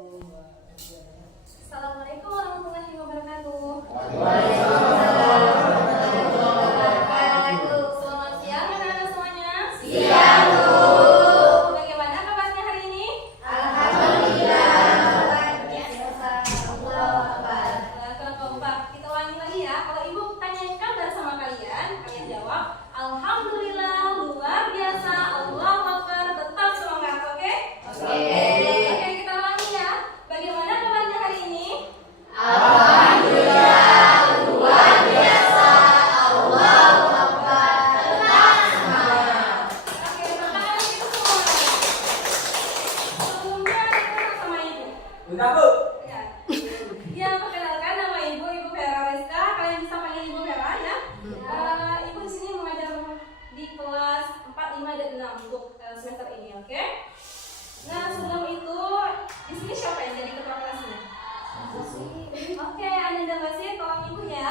Assalamualaikum warahmatullahi wabarakatuh. Selamat siang anak-anak semuanya. Siang, Bu. Bagaimana kabarnya hari ini? Alhamdulillah. Kita ulangi lagi ya. Kalau ibu tanya kabar sama kalian, kalian jawab Alhamdulillah, luar biasa, Allahu Akbar, tetap semangat, oke? Oke, kita ulangi ya. Bagaimana kabarnya hari ini? Alhamdulillah, luar biasa, Allahu Akbar, tetap semangat. Oke, tangan itu semua. Sebelumnya kita sama ibu. Udah, Bu. Ya. Ya, perkenalkan nama ibu Vera Reska. Kalian bisa panggil ibu Vera ya. Ibu di sini mengajar di kelas 4, 5 dan 6 untuk semester ini, oke? Nah, sebelum itu di sini siapa yang jadi ketua kelasnya? Oke, Ananda Basir, tolong ibu ya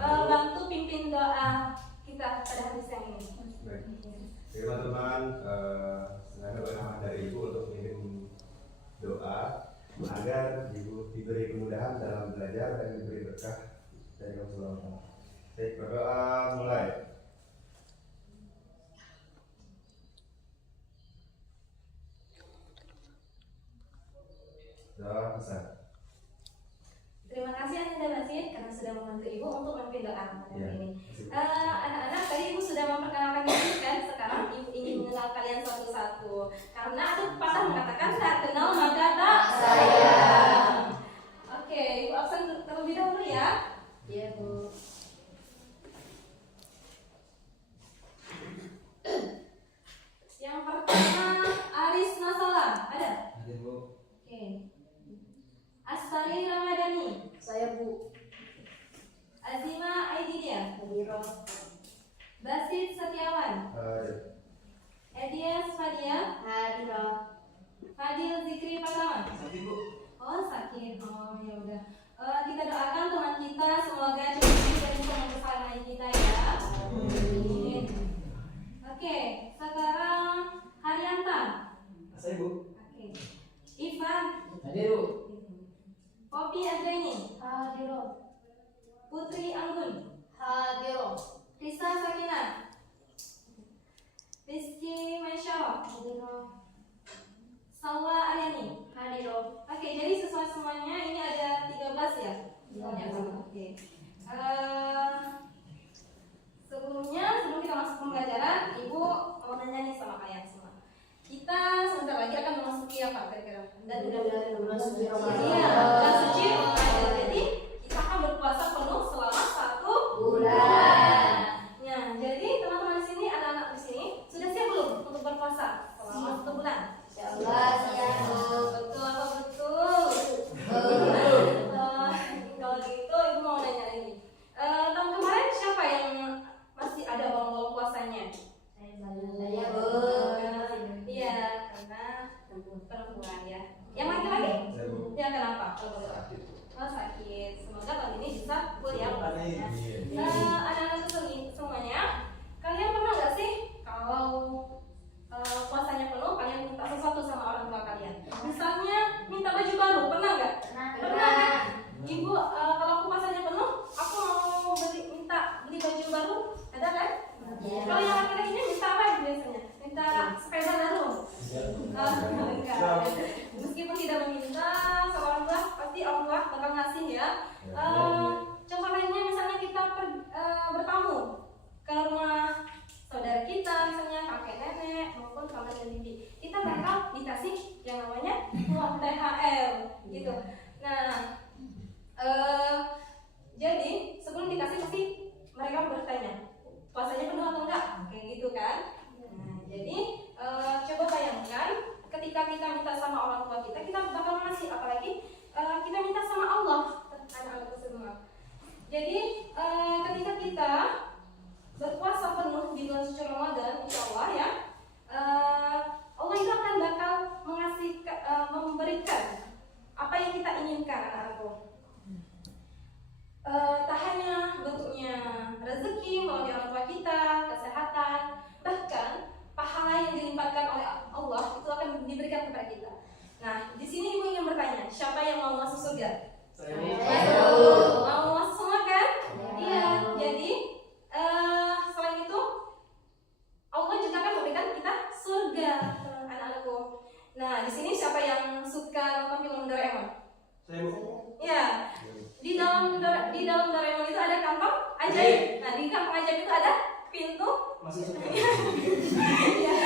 bantu pimpin doa kita pada hari siang ini. Baik. Teman-teman, saya berharap dari Ibu untuk mengirim doa agar Ibu diberi kemudahan dalam belajar dan diberi berkah dari Allah Subhanahu wa Ta'ala. Baik, berdoa mulai. Doa besar. Terima kasih Ananda Basir karena sudah membantu ibu untuk memimpin doa pada hari ini. Ya. Anak-anak, tadi ibu sudah memperkenalkan diri kan, sekarang ibu ingin mengenal kalian satu-satu. Karena ada pepatah mengatakan tak kenal maka tak sayang. Oke, ibu absen terlebih dahulu ya. Iya, Bu. Yang pertama Aris Nasalah, ada? Ada, Bu. Oke. Astari Ramadhani, Saya, Bu. Azima Aididia, Hadiro. Basit Setiawan, Edias Fadia, Hadiro. Fadil Zikri Pratama. Sakit, Bu. Oh sakit, oh ya udah. Kita doakan teman kita semoga cepat sembuh dan bisa mempersaingi kita ya. Amin. Oke, sekarang Haryanta. Saya, Bu. Oke. Ivan, Hadir, Bu. Poppy Azraini, Hadiro. Putri Anggun, Hadiro. Risa Sakina, Rizky Maisyarah, Hadiro. Salwa Aryani. Hadiro. Oke, jadi sesuai semuanya ini ada 13 ya? Iya. Oke. Sebelum kita masuk pembelajaran, Ibu mau nanya nih sama kalian semua. Kita sebentar lagi akan memasuki apa kira-kira? Dan Memasuki Iya, Ramadan. bulan suci Ramadan. Jadi kita akan berpuasa penuh selama 1 bulan. Nah, jadi teman-teman di sini, anak-anak di sini sudah siap belum untuk berpuasa selama 1 bulan? Insyaallah, siap, Bu. Betul apa betul? Kalau gitu ibu mau nanya lagi. Tahun kemarin siapa yang masih ada bolong-bolong puasanya? Saya, Bu. Iya, karena perempuan ya. Yang laki-laki? Saya, Bu. Ya kenapa? Kalau boleh tahu? Sakit. Oh sakit. Semoga tahun ini bisa kuliah puasanya. Iya. Anak-anak semuanya, kalian pernah nggak sih kalau puasanya penuh kalian minta sesuatu sama orang tua kalian? Misalnya minta baju baru, pernah nggak? Pernah kan? Ibu, kalau aku puasanya penuh, aku mau minta beli baju baru, ada kan? Iya. Kalau yang laki-laki ini minta apa biasanya? Minta sepeda baru? Enggak. Meskipun tidak meminta sama orang tua, pasti orang tua bakal ngasih ya. Contoh lainnya misalnya kita bertamu ke rumah saudara kita, misalnya kakek nenek maupun paman dan bibi, kita bakal dikasih yang namanya uang THR gitu. Nah, jadi sebelum dikasih pasti mereka bertanya puasanya penuh atau enggak, kayak gitu kan. Nah, jadi coba bayangkan ketika kita minta sama orang tua kita, kita bakal ngasih, apalagi kita minta sama Allah, anak-anak semua. Jadi ketika kita berpuasa penuh di bulan suci Ramadan, insya Allah ya, Allah itu akan bakal memberikan apa yang kita inginkan, anak-anakku. Tak hanya bentuknya rezeki melalui orang tua kita, kesehatan, bahkan pahala yang dilimpahkan oleh Allah itu akan diberikan kepada kita. Nah, di sini ibu ingin bertanya, siapa yang mau masuk surga? Saya Mau masuk semua kan? Iya. Jadi selain itu Allah juga akan memberikan kita surga, anak-anakku. Nah, di sini siapa yang suka nonton film Doraemon? Saya Bu. Ya. Di dalam Doraemon itu ada kantong ajaib. Nah, di kantong ajaib itu ada pintu. Masih suka. Ya,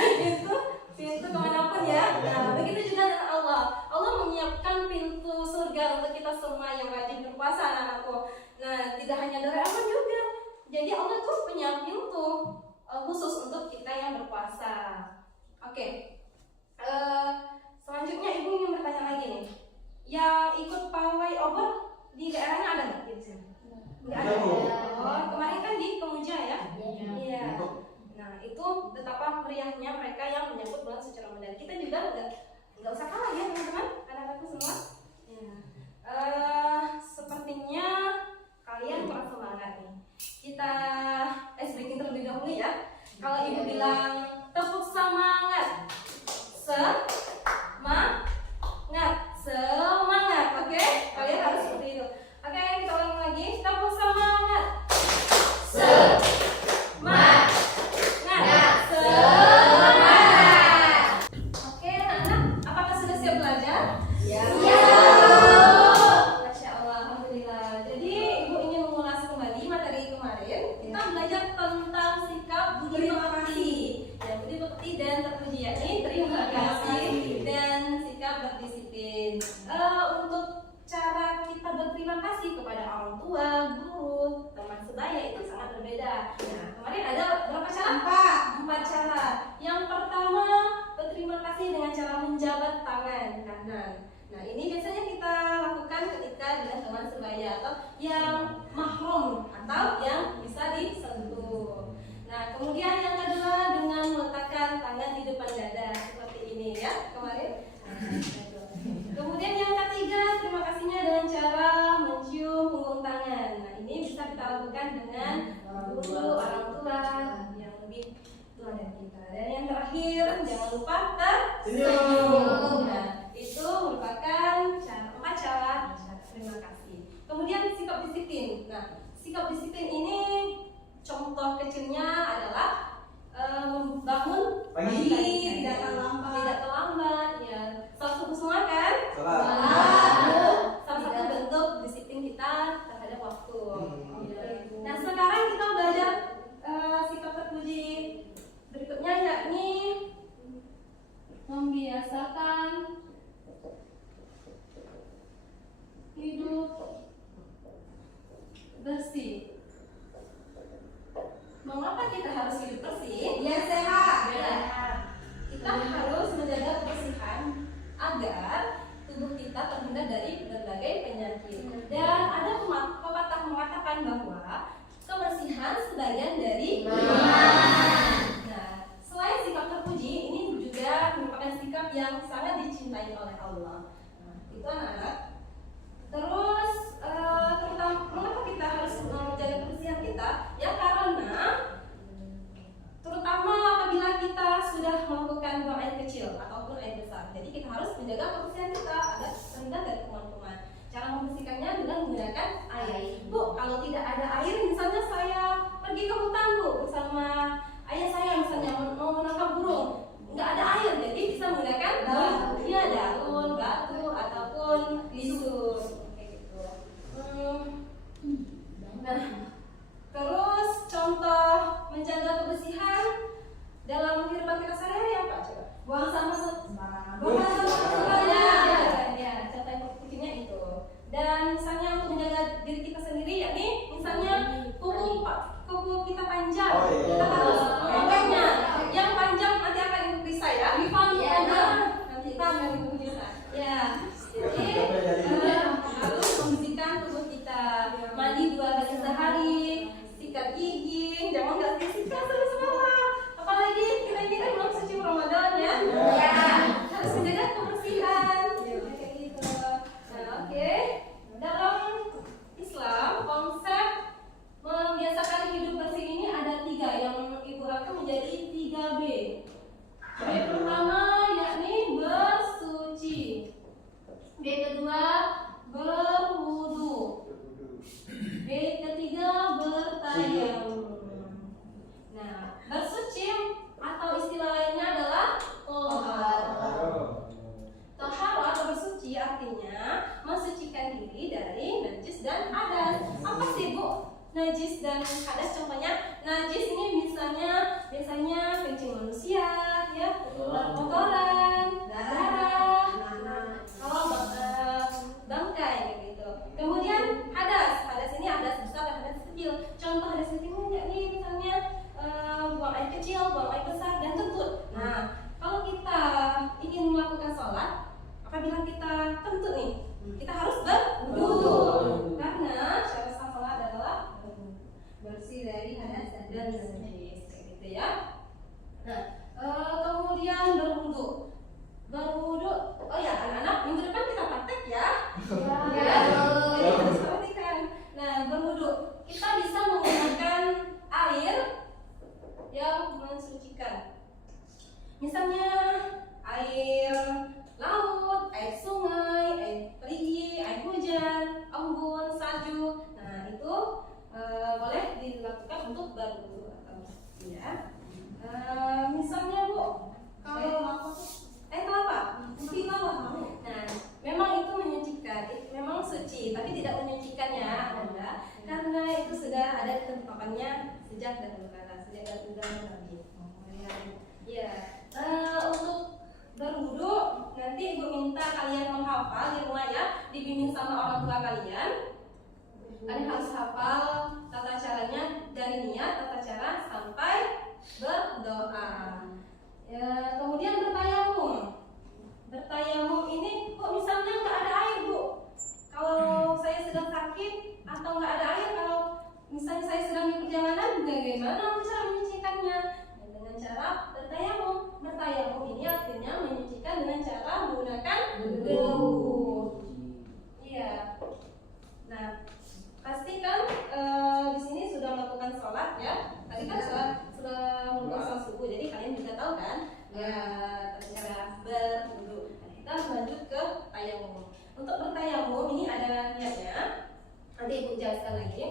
pintu kemanapun ya. Nah, begitu juga dengan Allah. Allah menyiapkan pintu surga untuk kita semua yang rajin berpuasa, anak-anakku. Nah, tidak hanya Doraemon juga. Jadi Allah tuh punya pintu khusus untuk kita yang berpuasa. Oke. Selanjutnya ibu ingin bertanya lagi nih. Yang ikut pawai obor di daerahnya ada nggak? Nggak ada. Oh, kemarin kan di Kemuja ya? Iya. Nah, itu betapa meriahnya mereka yang menyambut bulan suci Ramadan. Kita juga nggak usah kalah ya teman-teman, anak-anakku semua. Ya. Sepertinya kalian kurang semangat nih. Kita breaking terlebih dahulu ya. Kalau ibu bilang tepuk semangat, semangat, oke? Kalian harus seperti itu. Oke, kita ulangi lagi. Tepuk semangat. Semangat. Oke, anak-anak, apakah sudah siap belajar? Masya Allah, alhamdulillah. Jadi ibu ingin mengulas kembali materi kemarin. Kita belajar tentang sikap budi pekerti. Ya, budi pekerti dan terpuji, yakni terima kasih dan sikap berdisiplin. Untuk cara kita berterima kasih kepada orang tua, guru, teman sebaya itu sangat berbeda. Nah, kemarin ada berapa cara? Empat cara. Yang pertama, berterima kasih dengan cara menjabat tangan kanan. Nah, ini biasanya kita lakukan ketika dengan teman sebaya atau yang mahrum atau yang bisa disentuh. Nah, kemudian yang kedua dengan meletakkan tangan di depan dada seperti ini ya kemarin. Kemudian yang ketiga, terima kasihnya dengan cara mencium punggung tangan. Nah, ini bisa kita lakukan dengan guru, orang tua yang lebih tua dari kita. Dan yang terakhir, jangan lupa tersenyum. Nah, itu merupakan empat cara terima kasih. Kemudian sikap disiplin. Nah, sikap disiplin ini contoh kecilnya adalah membangun pagi, tidak terlambat, ya. Salah satu semua kan? Salah satu bentuk disiplin kita terhadap waktu. Nah, sekarang kita belajar sikap terpuji berikutnya, yakni membiasakan hidup bersih. Mengapa kita harus hidup bersih? Biar sehat. Kita harus menjaga kebersihan agar tubuh kita terhindar dari berbagai penyakit. Dan ada pepatah mengatakan bahwa kebersihan sebagian dari iman. Nah, selain sikap terpuji, ini juga merupakan sikap yang sangat dicintai oleh Allah. Nah, itu anak-anak. Terus terutama mengapa kita harus menjaga kebersihan kita? Ya karena terutama apabila kita sudah melakukan buang air kecil ataupun air besar. Jadi kita harus menjaga kebersihan kita agar terhindar dari kuman-kuman. Cara membersihkannya dengan menggunakan air. Bu, kalau tidak ada air, misalnya saya pergi ke hutan bu bersama ayah saya misalnya mau menangkap burung, nggak ada air, jadi bisa menggunakan daun, batu ataupun tisu. Nah, terus contoh menjaga kebersihan dalam kehidupan kita sehari-hari apa coba? Buang sampah sembarangan. kedua berwudu. B. Ketiga bertayamum. Nah, bersuci atau istilah lainnya adalah toharoh. Toharoh atau bersuci artinya mensucikan diri dari najis dan hadas. Apa sih Bu najis dan hadas? Contohnya najis ini biasanya kencing manusia, ya, kotoran, darah, kalau bangkai kayak gitu. Kemudian hadas ini hadas besar dan hadas kecil. Contoh hadas kecilnya nih misalnya buang air kecil, buang air besar, dan kentut. Nah, kalau kita ingin melakukan sholat, apabila kita kentut nih, kita harus berwudu karena syarat sah sholat adalah bersih dari hadas dan najis, kayak gitu ya. Nah, kemudian berwudu. Oh ya, anak-anak, minggu depan kita praktek ya. Ya. Jadi harus perhatikan. Nah, berwudu kita bisa menggunakan air yang mensucikan. Misalnya air laut, air sungai, air perigi, air hujan, embun, salju. Nah, itu boleh dilakukan untuk berwudu atau ya. Misalnya Bu, kalau kelapa, nah, memang itu menyucikan, memang suci, tapi tidak menyucikannya Anda, karena itu sudah ada ketetapannya sejak dahulu kala, sejak dahulu Nabi. Ya, untuk berwudu nanti Ibu minta kalian menghafal di rumah ya, dibimbing sama orang tua kalian. Kalian harus hafal tata caranya dari niat, tata cara sampai berdoa. Ya, kemudian bertayamum. Bertayamum ini kok misalnya nggak ada air Bu. Kalau saya sedang sakit atau nggak ada air, kalau misalnya saya sedang di perjalanan, bagaimana cara menyucikannya? Ya, dengan cara bertayamum. Bertayamum ini artinya menyucikan dengan cara menggunakan debu. Iya. Nah, pastikan di sini sudah melakukan sholat ya. Tadi kan sudah melakukan sholat subuh, jadi kalian juga tahu kan ya cara berwudu. Nah, kita lanjut ke tayamum. Untuk bertayamum ini ada niatnya. Nanti Ibu jelaskan lagi.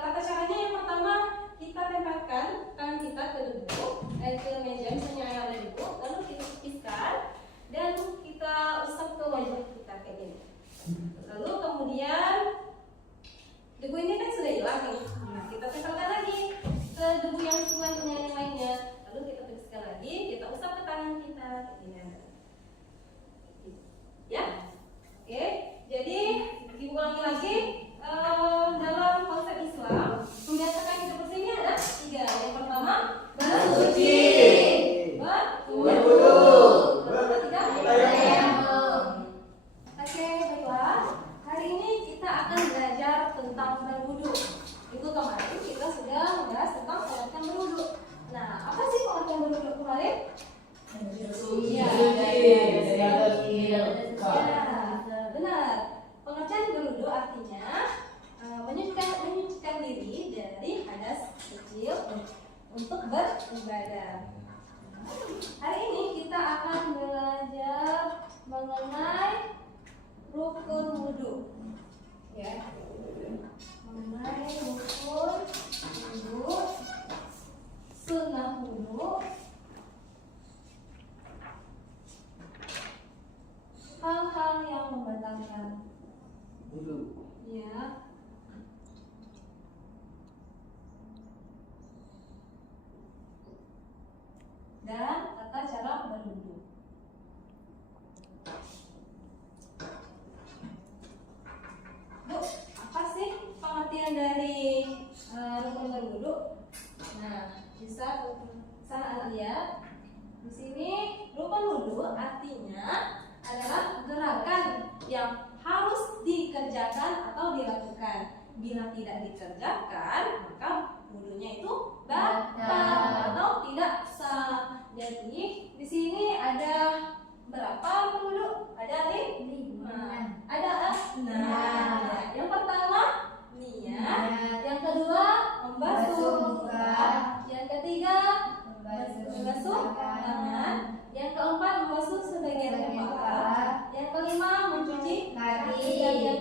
Tata caranya yang pertama, kita tempatkan tangan kita ke debu, ke meja misalnya yang ada debu, lalu kita tipiskan dan kita usap ke wajah kita kayak gini. Lalu kemudian debu ini kan sudah hilang nih. Nah, kita tempelkan lagi ke debu yang lainnya. Lalu kita tipiskan lagi, kita usap ke tangan kita kayak gini. Ya, oke. Jadi diulangi lagi. Dalam konsep Islam, membiasakan hidup bersih ini ada 3. Yang pertama, bersuci, berwudu, bertayamum. Oke, baiklah. Hari ini kita akan belajar tentang berwudu. Minggu kemarin kita sudah membahas tentang pengertian berwudu. Nah, apa sih pengertian berwudu kemarin? Iya, benar. Pengertian berwudu artinya menyucikan diri dari hadas kecil untuk beribadah. Hari ini kita akan belajar mengenai rukun wudu. Ya. Mengenai rukun wudu, sunnah wudu, hal-hal yang membatalkan wudu. ya. Dan tata cara berwudu. Bu, apa sih pengertian dari rukun berwudu? Nah, bisa saya lihat di sini. Rukun wudu artinya adalah gerakan yang harus dikerjakan atau dilakukan. Bila tidak dikerjakan, maka wudunya itu batal atau tidak sah. Jadi di sini ada berapa wudu? Ada 5. Ada 6. Yang pertama niat, yang kedua membasuh muka, yang ketiga membasuh tangan, yang keempat membasuh sebagian kepala, yang kelima mencuci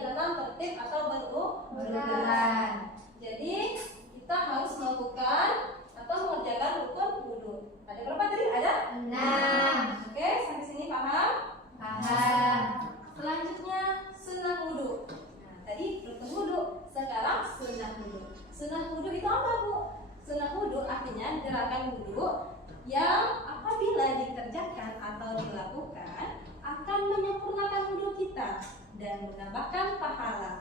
dalam tertib atau berurutan. Jadi kita harus melakukan atau mengerjakan rukun wudu. Ada berapa tadi? Ada 6. Oke, sampai sini paham? Paham. Selanjutnya sunnah wudu. Nah, tadi rukun wudu, sekarang sunnah wudu. Sunnah wudu itu apa, Bu? Sunnah wudu artinya gerakan wudu yang apabila dikerjakan atau dilakukan akan menyempurnakan wudu kita dan menambahkan pahala.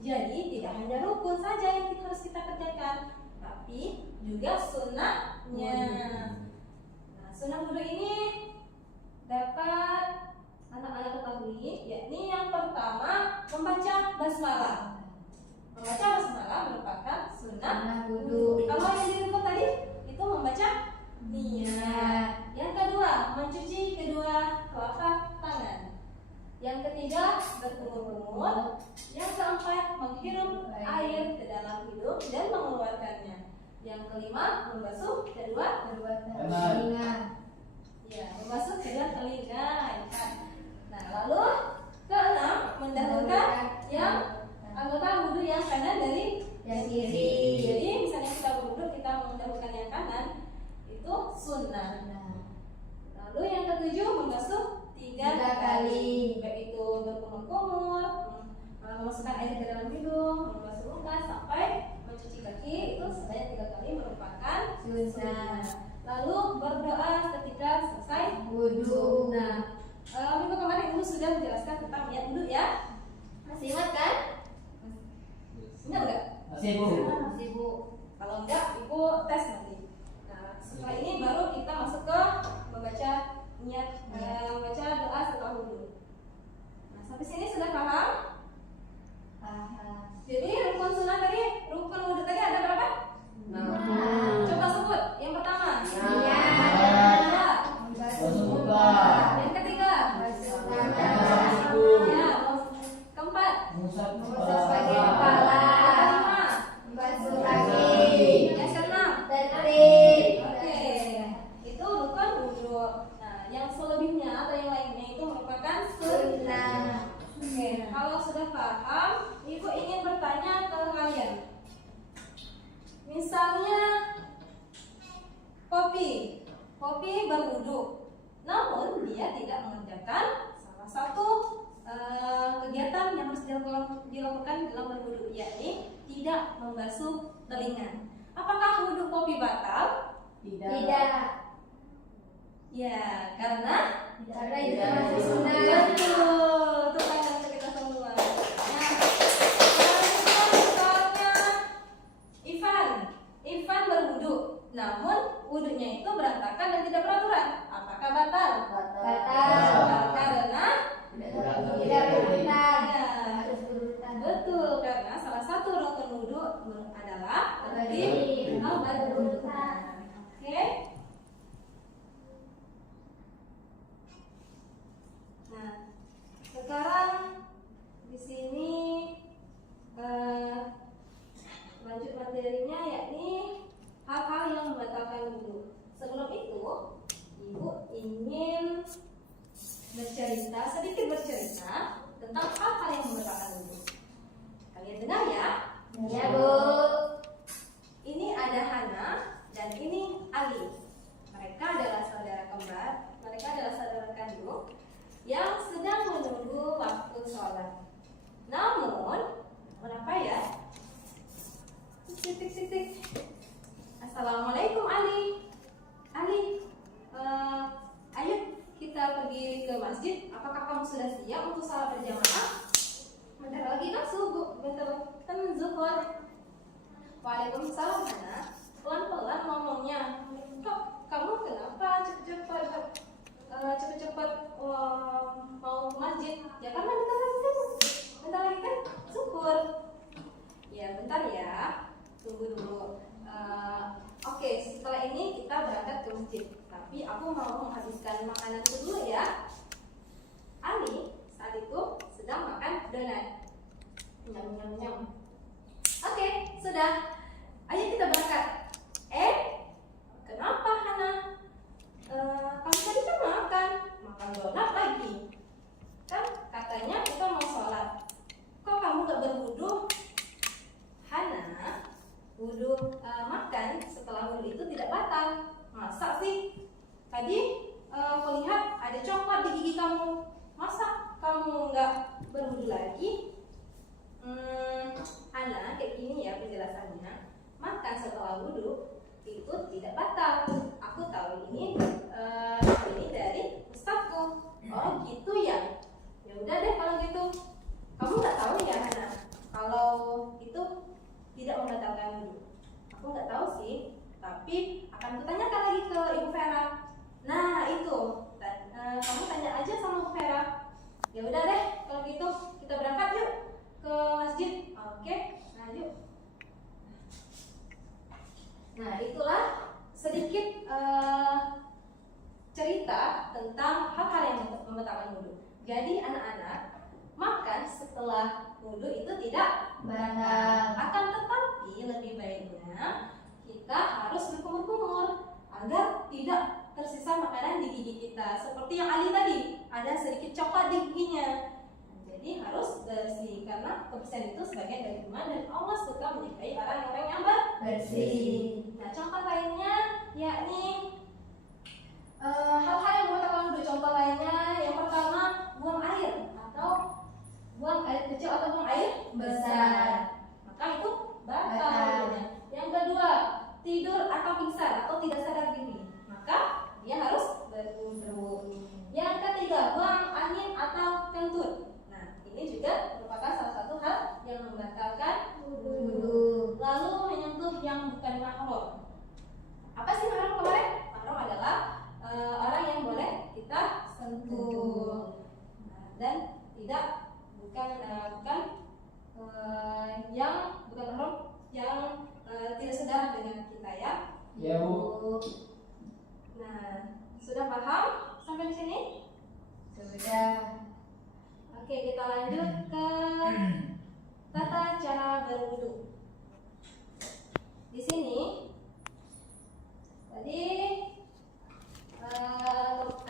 Jadi tidak hanya rukun saja yang harus kita kerjakan, tapi juga sunnahnya. Nah, sunnah wudu ini dapat anak-anak ketahui, yakni yang pertama membaca basmalah. Membaca basmalah merupakan sunnah wudu. Kalau yang di rukun tadi itu membaca niat. Yang kedua, mencuci kedua telapak tangan. Yang ketiga, berkumur-kumur. Yang keempat, menghirup air ke dalam hidung dan mengeluarkannya. Yang kelima, membasuh kedua telinga. Ya, membasuh kedua telinga. Nah, lalu keenam, mendahulukan yang anggota wudhu yang kanan dari Yang kiri. Jadi misalnya kita berwudhu, kita mendahulukan yang kanan, itu sunnah. Lalu yang ketujuh, membasuh tiga kali, baik itu berkumur-kumur, memasukkan air ke dalam hidung, membasuh muka sampai mencuci kaki, itu sebanyak 3 kali merupakan sunnah. Lalu berdoa ketika selesai Wudu. Nah, minggu kemarin Ibu sudah menjelaskan tentang niat wudu ya. Masih ingat kan? Ingat nggak? Masih, Bu. Masih, Bu. Kalau enggak, Ibu tes nanti. Nah, setelah ini baru kita masuk ke membaca niat, membaca doa setelah wudu. Nah, sampai sini sudah paham? Paham. Jadi rukun sunnah tadi, rukun wudu tadi ada berapa? Coba sebut. Yang pertama. Niat. Basuh muka. Yang ketiga. Basuh Basuh tangan. kuku. Ya. Keempat. Mengusap Mengusap bagian kepala. Yang kelima. Basuh kaki. Yang keenam. Tertib. Oke, itu rukun wudu. Nah, yang selebihnya atau yang lainnya itu merupakan Sunnah. Oke, kalau sudah paham, Ibu ingin bertanya ke kalian. Misalnya Poppy berwudu, namun dia tidak mengerjakan salah satu kegiatan yang harus dilakukan dalam berwudu, yakni tidak membasuh telinga. Apakah wudu Poppy batal? Tidak. Ya, karena Itu masih sunnah. betul. Tepuk tangan untuk kita semua. Nah, selanjutnya misalnya Ivan berwudu, namun wudunya itu berantakan dan tidak beraturan. Apakah batal? Batal. Karena Tidak berurutan. ya, Harus berurutan. betul, karena salah satu rukun wudu adalah tertib atau berurutan. Oke. Nah, sekarang di sini lanjut materinya, yakni hal-hal yang membatalkan wudu. Sebelum itu, Ibu ingin sedikit bercerita tentang hal-hal yang membatalkan wudu. Kalian dengar ya? Ya, Bu. Ini ada Hana dan ini Ali. Mereka adalah saudara kembar, mereka adalah saudara kandung yang sedang menunggu waktu sholat. Namun apa ya? Sitik. Assalamualaikum Ali. Ayo kita pergi ke masjid. Apakah kamu sudah siap untuk sholat berjamaah? Bentar lagi kan subuh, bentar kan zuhur. Waalaikumsalam Hana. Pelan-pelan ngomongnya. Kok kamu kenapa cepet-cepet mau ke masjid? Ya karena bentar lagi kan zuhur. Ya bentar ya, tunggu dulu. Oke, setelah ini kita berangkat ke masjid. Tapi aku mau menghabiskan makananku dulu ya. Ali saat itu sedang makan donat. Nyam. Oke, sudah. Ayo kita berangkat. Kenapa Hana? Kamu tadi kan makan donat lagi. Kan katanya kita mau sholat. Kok kamu wudhu itu tidak batal. Aku tahu ini dari ustadzku. Oh gitu ya. Ya udah deh kalau gitu. Kamu nggak tahu ya Hana kalau itu tidak membatalkan wudhu? Aku nggak tahu sih, tapi akan kutanyakan lagi ke Ibu Vera. Nah itu, kamu tanya aja sama Bu Vera. Ya udah deh kalau gitu kita berangkat yuk ke masjid. Oke, nah yuk. Nah itulah sedikit cerita tentang hal-hal yang membatalkan wudhu. Jadi anak-anak, makan setelah wudhu itu tidak Batal. akan, tetapi lebih baiknya kita harus berkumur-kumur agar tidak tersisa makanan di gigi kita. Seperti yang Ali tadi, ada sedikit coklat di giginya. Jadi harus bersih karena kebersihan itu sebagian dari iman dan Allah suka menyukai orang-orang yang Bersih. Nah, contoh lainnya yakni hal-hal yang membatalkan wudhu. Contoh lainnya yang pertama, buang air atau buang air kecil atau buang air besar, maka itu batal wudhunya. Yang kedua, tidur atau pingsan atau tidak sadar diri, maka dia harus berwudhu. Yang ketiga, buang angin atau kentut. Nah, ini juga merupakan salah satu hal yang membatalkan wudhu. Lalu menyentuh yang bukan mahram. Apa sih mahram kemarin? Mahram adalah orang yang boleh kita sentuh. Nah, dan tidak yang bukan mahram yang tidak sedar dengan kita ya. Ya Bu. Nah, sudah paham sampai di sini? Sudah. Oke, kita lanjut ke tata cara berwudu. Di sini tadi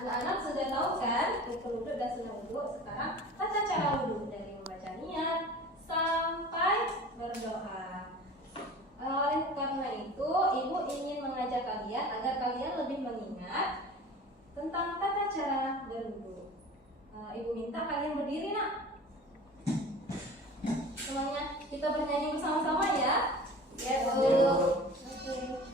anak-anak sudah tahu kan rukun wudu dan sunnah wudu. Sekarang tata cara wudu dari membaca niat sampai berdoa. Oleh karena itu, ibu ingin mengajak kalian agar kalian lebih mengingat tentang tata cara berwudu. Ibu minta kalian berdiri nak. Semuanya kita bernyanyi bersama-sama ya. Ya Bu. Oke.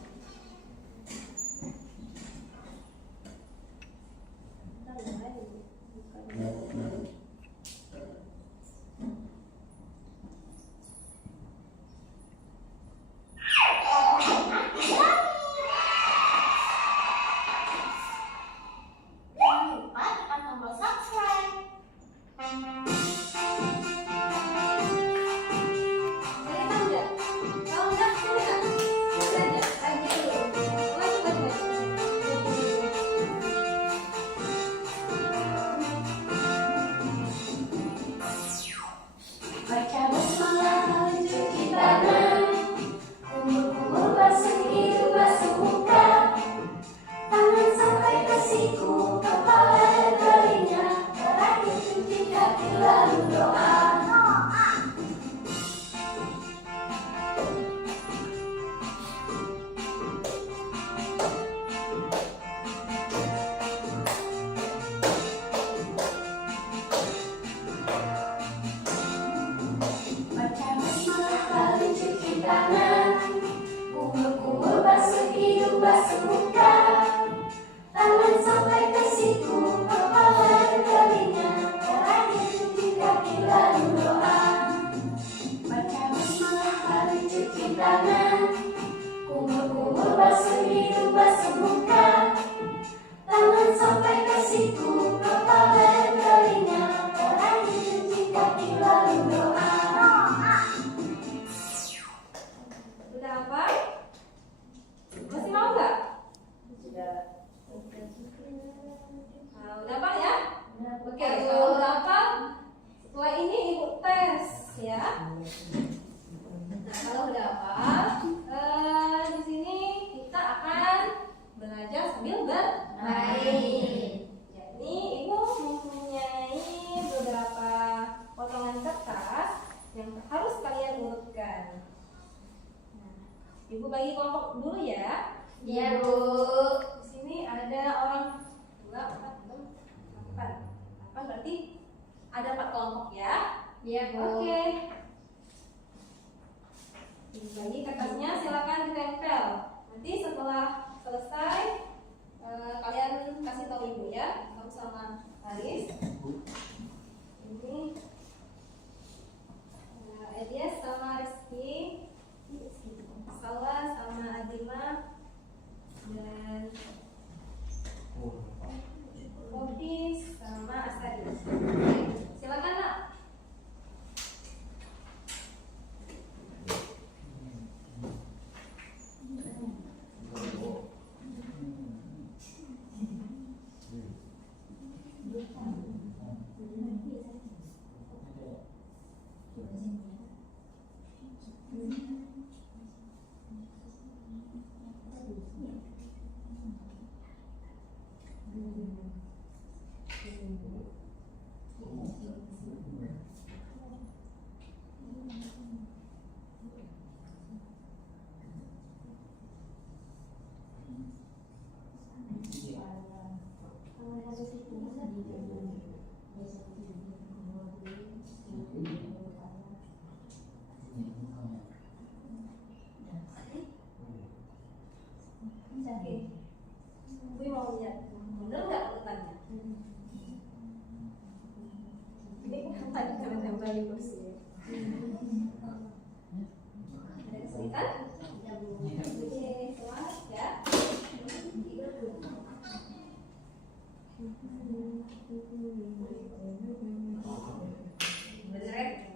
Jangan lupa tekan tombol subscribe. Cerita enggak? Kalau enggak, cerita. Belajar, aja dulu. Coba. Baca basmalah, cuci tangan, kumur-kumur basuh hidung, basuh muka, tangan sampai ke siku, kepala dan telinga, terakhir cuci kaki lalu doa. Baca basmalah lalu cuci tangan, kumur-kumur basuh hidung, basuh muka, tangan sampai ke siku, kepala dan telinga, terakhir cuci kaki lalu doa. Baca basmalah lalu cuci tangan, kumur-kumur basuh hidung, basuh muka, tangan sampai ke siku, kepala dan telinga, terakhir cuci kaki lalu doa. Sudah apa? Masih mau nggak? Nah, udah apa ya? Oke, kalau udah apa, setelah ini ibu tes ya. Nah, kalau udah apa, di sini kita akan belajar sambil bermain. Jadi ibu mempunyai beberapa potongan kertas yang harus kalian urutkan. Nah, ibu bagi kelompok dulu ya. Ya Bu. Di sini ada orang 2, 4, 6, 8. 8 berarti ada 4 kelompok ya. Ya Bu. Oke. Bagi kertasnya silakan ditempel. Ada kesulitan? Oke, kelas ya. Bener.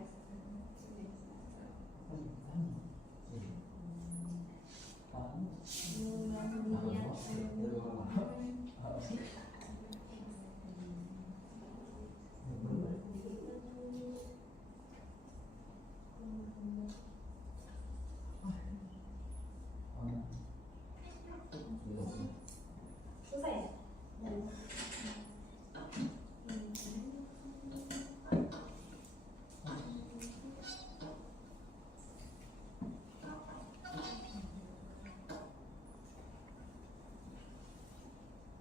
Selesai ya?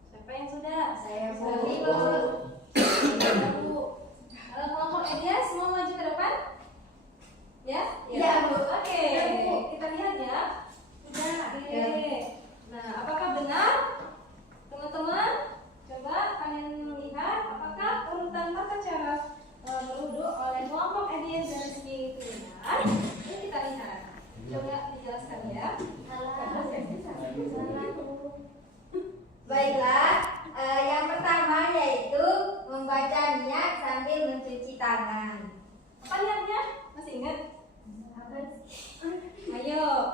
Siapa yang sudah? Saya Bu. Ibu. Bu. Kelompok Edia semua maju ke depan? Ya? Iya, Bu. Oke. Ya, Bu. Kita lihat ya. Sudah. Oke. Ya. Nah, apakah benar? Teman-teman, coba kalian lihat apakah urutan tata cara berwudu oleh kelompok Edia dan Rizky itu benar? Ini kita lihat. Coba dijelaskan ya. Baiklah, yang pertama yaitu membaca niat sambil mencuci tangan. Apa niatnya? Masih ingat? Ayo.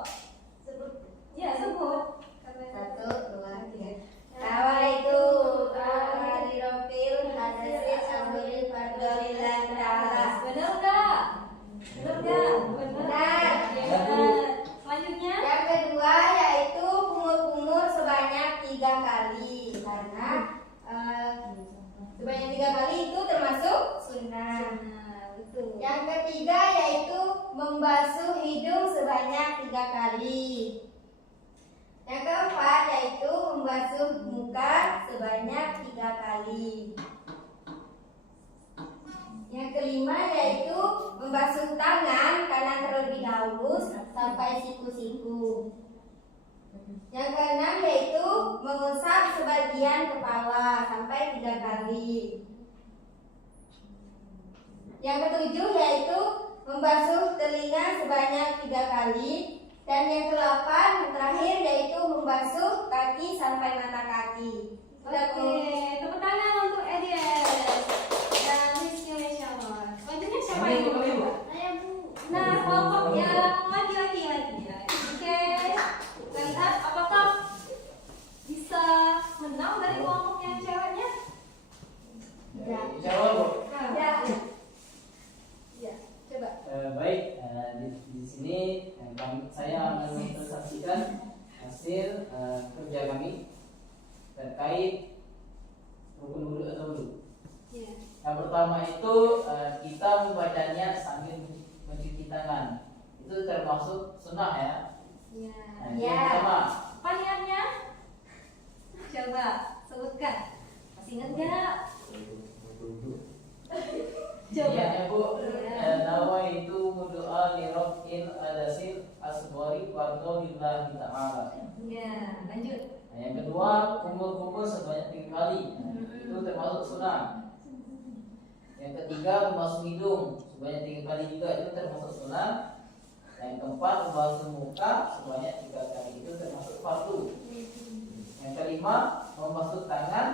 Sebut. Ya, sebut. 1, 2, 3. Nawaitu al-hadirofil hadasil ambil fardolillah ta'ala. Benar enggak? Benar enggak? Benar. Oke, benar. Selanjutnya? Yang kedua yaitu kumur-kumur sebanyak 3 kali karena sebanyak 3 kali itu termasuk sunnah. Nah, betul. Yang ketiga yaitu membasuh hidung sebanyak 3 kali. Yang keempat yaitu membasuh muka sebanyak 3 kali. Yang kelima yaitu membasuh tangan kanan terlebih dahulu sampai siku-siku. Yang keenam yaitu mengusap sebagian kepala sampai 3 kali. Yang ketujuh yaitu membasuh telinga sebanyak 3 kali. Dan yang ke-8 terakhir yaitu membasuh kaki sampai mata kaki. Sudah, Bu? Oke, tepuk tangan untuk Edies dan Rizky Lesyawan. Selanjutnya siapa yang mau coba? Saya, Bu. Nah, kelompok yang laki-laki lagi ya. Oke, kita lihat apakah bisa menang dari kelompok yang ceweknya? Ya. Jawab, Bu. Ya. Ya, coba. Baik, di sini saya akan mempresentasikan hasil kerja kami terkait rukun wudu atau wudu. Ya. Yang pertama itu kita membacanya sambil mencuci tangan. Itu termasuk sunnah ya. Ya. Nah, Ya. yang pertama. Apa niatnya? Coba sebutkan. Masih ingat nggak? Coba. Niatnya Bu, nawaitu berdoa li rabbil adasil asghari fardolillah ta'ala. Ya, lanjut. Nah, yang kedua, kumur-kumur sebanyak 3 kali. Nah, itu termasuk sunnah. Yang ketiga, membasuh hidung sebanyak 3 kali juga, itu termasuk sunnah. Yang keempat, membasuh muka sebanyak 3 kali, itu termasuk fardu. Yang kelima, membasuh tangan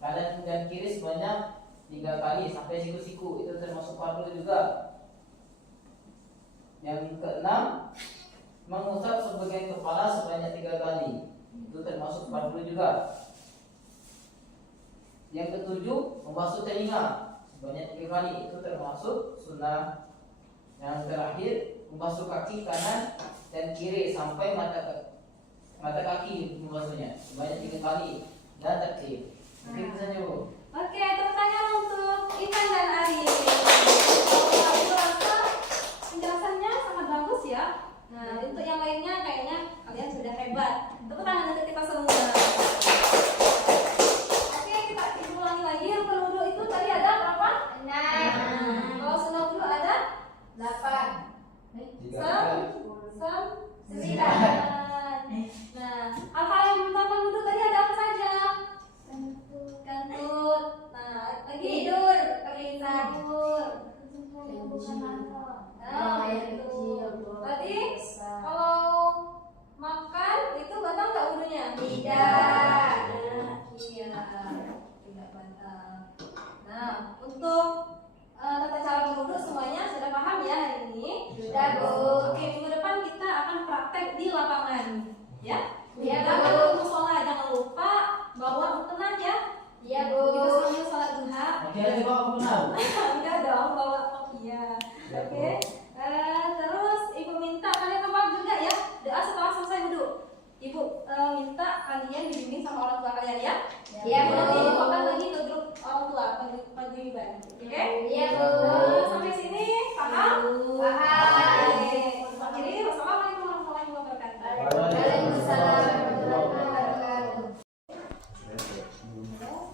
kanan dan kiri sebanyak 3 kali sampai siku-siku, itu termasuk fardu juga. Yang keenam, mengusap sebagian kepala sebanyak 3 kali, itu termasuk fardu juga. Yang ketujuh, membasuh telinga sebanyak 3 kali, itu termasuk sunnah. Yang terakhir, membasuh kaki kanan dan kiri sampai mata kaki membasuhnya sebanyak 3 kali dan tertib. Mungkin saja, Bu. Oke, tepuk tangan untuk Ivan dan Ari. Aku rasa penjelasannya sangat bagus ya. Nah, untuk yang lainnya kayaknya kalian sudah hebat. Tepuk tangan untuk kita semua. Oke, kita ulangi lagi. Rukun wudu itu tadi ada berapa? 6. Kalau sunnah wudu ada 8. 9. Nah, hafalan tentang wudu tadi ada apa saja? Kentut. Nah, lagi Tidur, kelihatan. tidur. Buang air kecil. Tadi kalau makan itu batal nggak wudunya? Tidak. Iya, tidak batal. Nah, untuk tata cara berwudu semuanya sudah paham ya hari ini? Sudah, Bu. Oke, minggu depan kita akan praktek di lapangan, ya? Iya, Kita akan Bu. ketemu sholat, jangan lupa bawa mukena ya. Iya, Bu. Kita sambil sholat duha. Akhirnya juga aku kenal. Enggak dong, bawa kopiah. Oke. Terus ibu minta kalian apa juga ya doa setelah selesai wudhu. Ibu minta kalian dibimbing sama orang tua kalian ya. Iya, Bu. Nanti ibu akan lagi ke grup orang tua paguyuban. Oke. Iya, Bu. Sampai sini paham? Paham. Oke. Akhiri wassalamualaikum warahmatullahi wabarakatuh. Waalaikumsalam warahmatullahi wabarakatuh.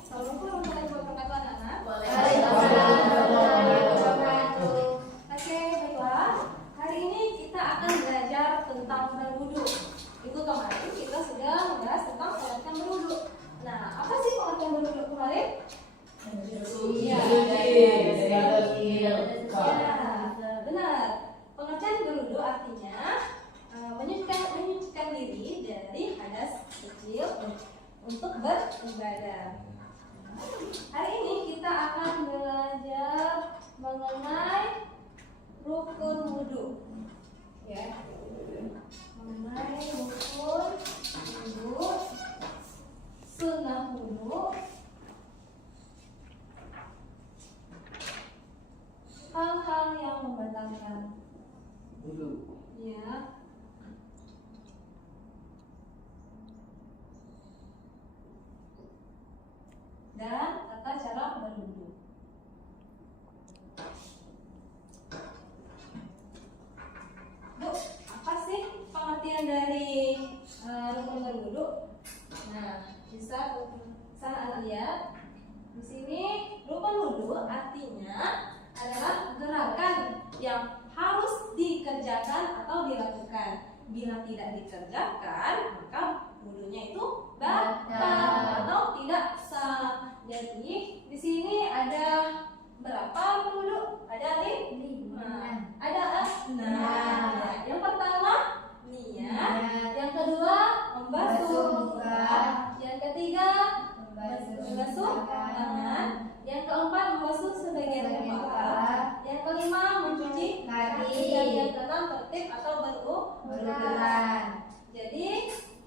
Assalamualaikum warahmatullahi wabarakatuh anak-anak. Waalaikumsalam warahmatullahi wabarakatuh. Oke, baiklah. Hari ini kita akan belajar tentang berwudu. Itu kemarin kita sudah membahas tentang pengertian berwudu. Nah, apa sih pengertian berwudu kemarin? Iya, Dari atas kiri. ya, benar. Pengertian berwudu artinya menyucikan diri dari hadas kecil untuk beribadah. Hari ini kita akan belajar mengenai rukun wudu, ya. Mengenai rukun wudu, sunnah wudu, hal-hal yang membatalkan, Wudu. ya. Dan tata cara berwudu. Bu, apa sih pengertian dari rukun berwudu? Nah, bisa sana lihat di sini rukun wudu artinya adalah gerakan yang harus dikerjakan atau dilakukan. Bila tidak dikerjakan, maka wudunya itu batal atau tidak sah. Jadi di sini ada berapa wudu? Ada 5. Ada 6. Ya, yang pertama niat, yang kedua membasuh muka, yang ketiga membasuh tangan, yang keempat membasuh sebagian kepala, yang kelima mencuci kaki, dan yang keenam tertib atau berurutan. Jadi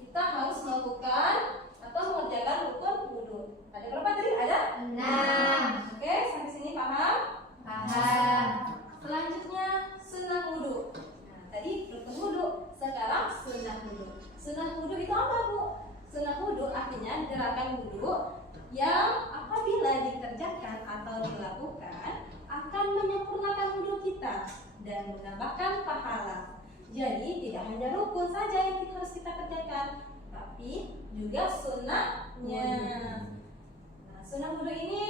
kita harus melakukan atau mengerjakan rukun wudu. Ada berapa tadi? Ada 6. Oke, sampai sini paham? Paham. Selanjutnya sunnah wudu. Nah, tadi rukun wudu, sekarang sunnah wudu. Sunnah wudu itu apa, Bu? Sunnah wudu artinya gerakan wudu yang apabila dikerjakan atau dilakukan akan menyempurnakan wudu kita dan menambahkan pahala. Jadi tidak hanya rukun saja yang harus kita kerjakan, tapi juga sunnahnya. Nah, sunnah wudu ini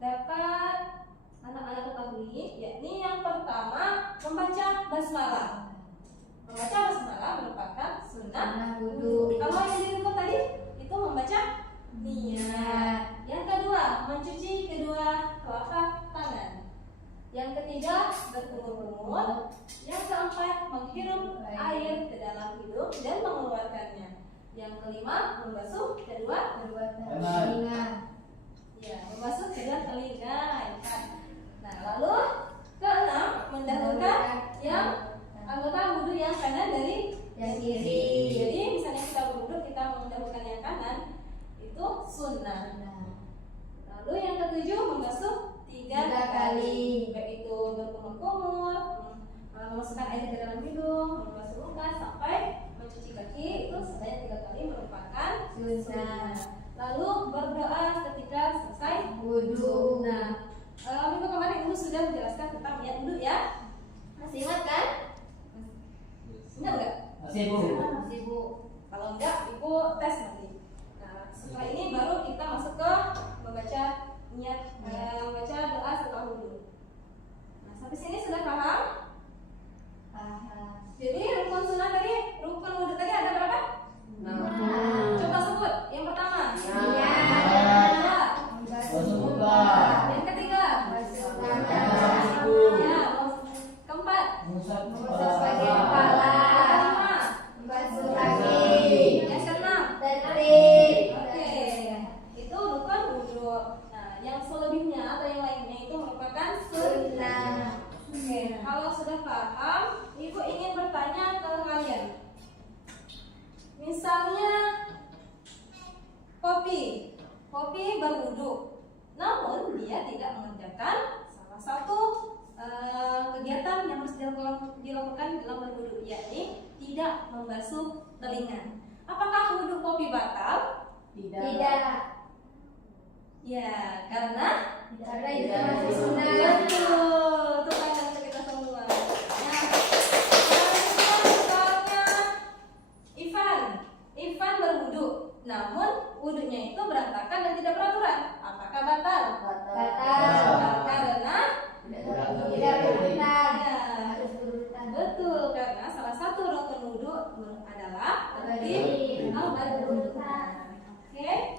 dapat anak-anak ketahui, yakni yang pertama membaca basmalah. Membaca basmalah merupakan sunnah wudu. Kalau yang di rukun tadi itu membaca niat. Yang kedua mencuci kedua telapak tangan. Yang ketiga berkumur-kumur. Yang keempat menghirup air ke dalam hidung dan mengeluarkannya. Yang kelima membasuh kedua telinga. Ya, membasuh kedua telinga. Nah, lalu keenam mendahulukan yang anggota wudu yang kanan dari Yang kiri. Jadi misalnya kita berwudu kita mendahulukan yang kanan itu sunnah. Lalu yang ketujuh membasuh 3 kali, baik itu berkumur-kumur, memasukkan air ke dalam hidung, membasuh muka sampai mencuci kaki itu sebanyak 3 kali merupakan sunnah. Lalu berdoa ketika selesai Wudu. Nah, minggu kemarin Ibu sudah menjelaskan tentang niat wudu ya. Masih ingat kan? Ingat nggak? Masih, Bu. Masih, Bu. Kalau enggak, Ibu tes nanti. Nah, setelah ini baru kita masuk ke membaca niat, membaca doa setelah wudu. Nah, sampai sini sudah paham? Paham. Jadi rukun sunnah tadi, rukun wudu tadi ada berapa? Coba sebut. Yang pertama. Niat. Yang kedua. Basuh muka. Yang ketiga. Basuh Tangan. tangan. Ya, mengusap Mengusap bagian kepala. Membasuh kaki. Yang keenam. Tertib. Oke, itu bukan wudhu. Nah, yang selebihnya atau yang lainnya itu merupakan Sunnah. Oke, kalau sudah paham, Ibu ingin bertanya ke kalian. Misalnya, Poppy berwudhu, namun dia tidak mengerjakan salah satu kegiatan yang harus dilakukan dalam berwudhu, yakni tidak membasuh telinga. Apakah wudhu Poppy batal? Tidak. Ya, karena Itu masih sunnah. betul. Itu tangan untuk kita semua. Nah, sekarang misalnya Ivan berwudhu, namun wudhunya itu berantakan dan tidak beraturan. Apakah batal? Batal. Karena Tidak berurutan. ya, Harus berurutan. betul, karena salah satu rukun wudhu adalah tertib al-berurutan. Oke.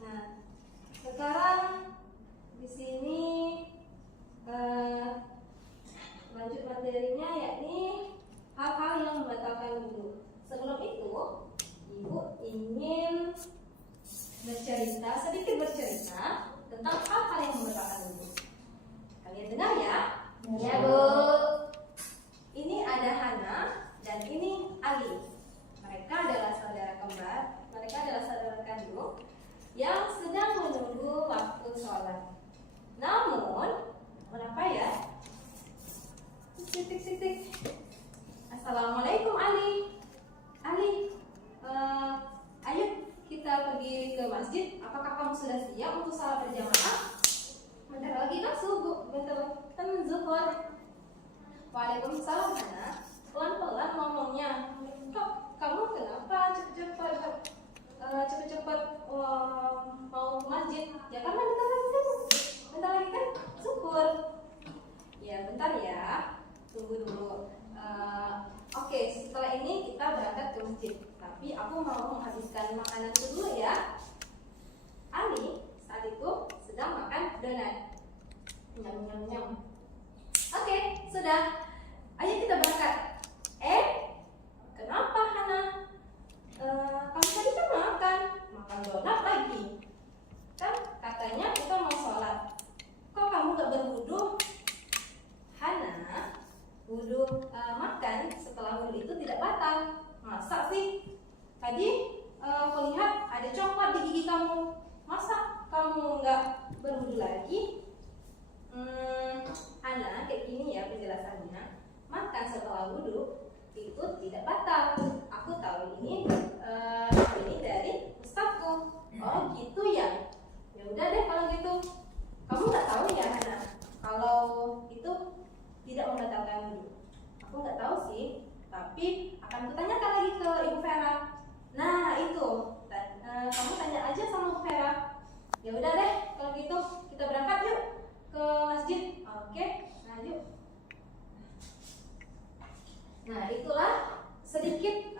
Nah, sekarang di sini lanjut materinya, yakni hal-hal yang membatalkan wudhu. Sebelum itu, Ibu ingin sedikit bercerita tentang hal-hal yang membatalkan wudhu. Kalian dengar ya? Ya, Bu. Ini ada Hana dan ini Ali. Mereka adalah saudara kembar, mereka adalah saudara kandung yang sedang menunggu waktu sholat. Namun apa ya? Titik. Assalamualaikum Ali. Ayo kita pergi ke masjid. Apakah kamu sudah siap untuk sholat berjamaah? Bentar lagi kan subuh, bentar lagi kan zuhur. Waalaikumsalam Hana. Pelan-pelan ngomongnya. Kok kamu kenapa cepet-cepet mau ke masjid? Ya karena bentar lagi kan syukur. Ya bentar ya, tunggu dulu. Oke, setelah ini kita berangkat ke masjid. Tapi aku mau menghabiskan makanan dulu ya. Ali saat itu sedang makan donat. Nyam. Oke, sudah. Ayo kita berangkat. Kenapa Hana? Kamu tadi kan makan donat lagi. Kan katanya kita mau sholat. Kok kamu gak berwudu? Hana, wudu makan setelah wudu itu tidak batal. Masa sih? Tadi aku lihat ada coklat di gigi kamu. Masa kamu nggak berwudu lagi? Hana, kayak gini ya penjelasannya. Makan setelah wudu itu tidak batal. Aku tahu ini dari ustazku. Oh gitu ya. Ya udah deh kalau gitu. Kamu nggak tahu ya Hana, kalau itu tidak membatalkan wudu. Aku nggak tahu sih, tapi akan kutanyakan lagi ke Ibu Vera. Nah itu, kamu tanya aja sama Ibu Vera. Ya udah deh kalau gitu kita berangkat yuk ke masjid. Oke, nah yuk. Nah itulah sedikit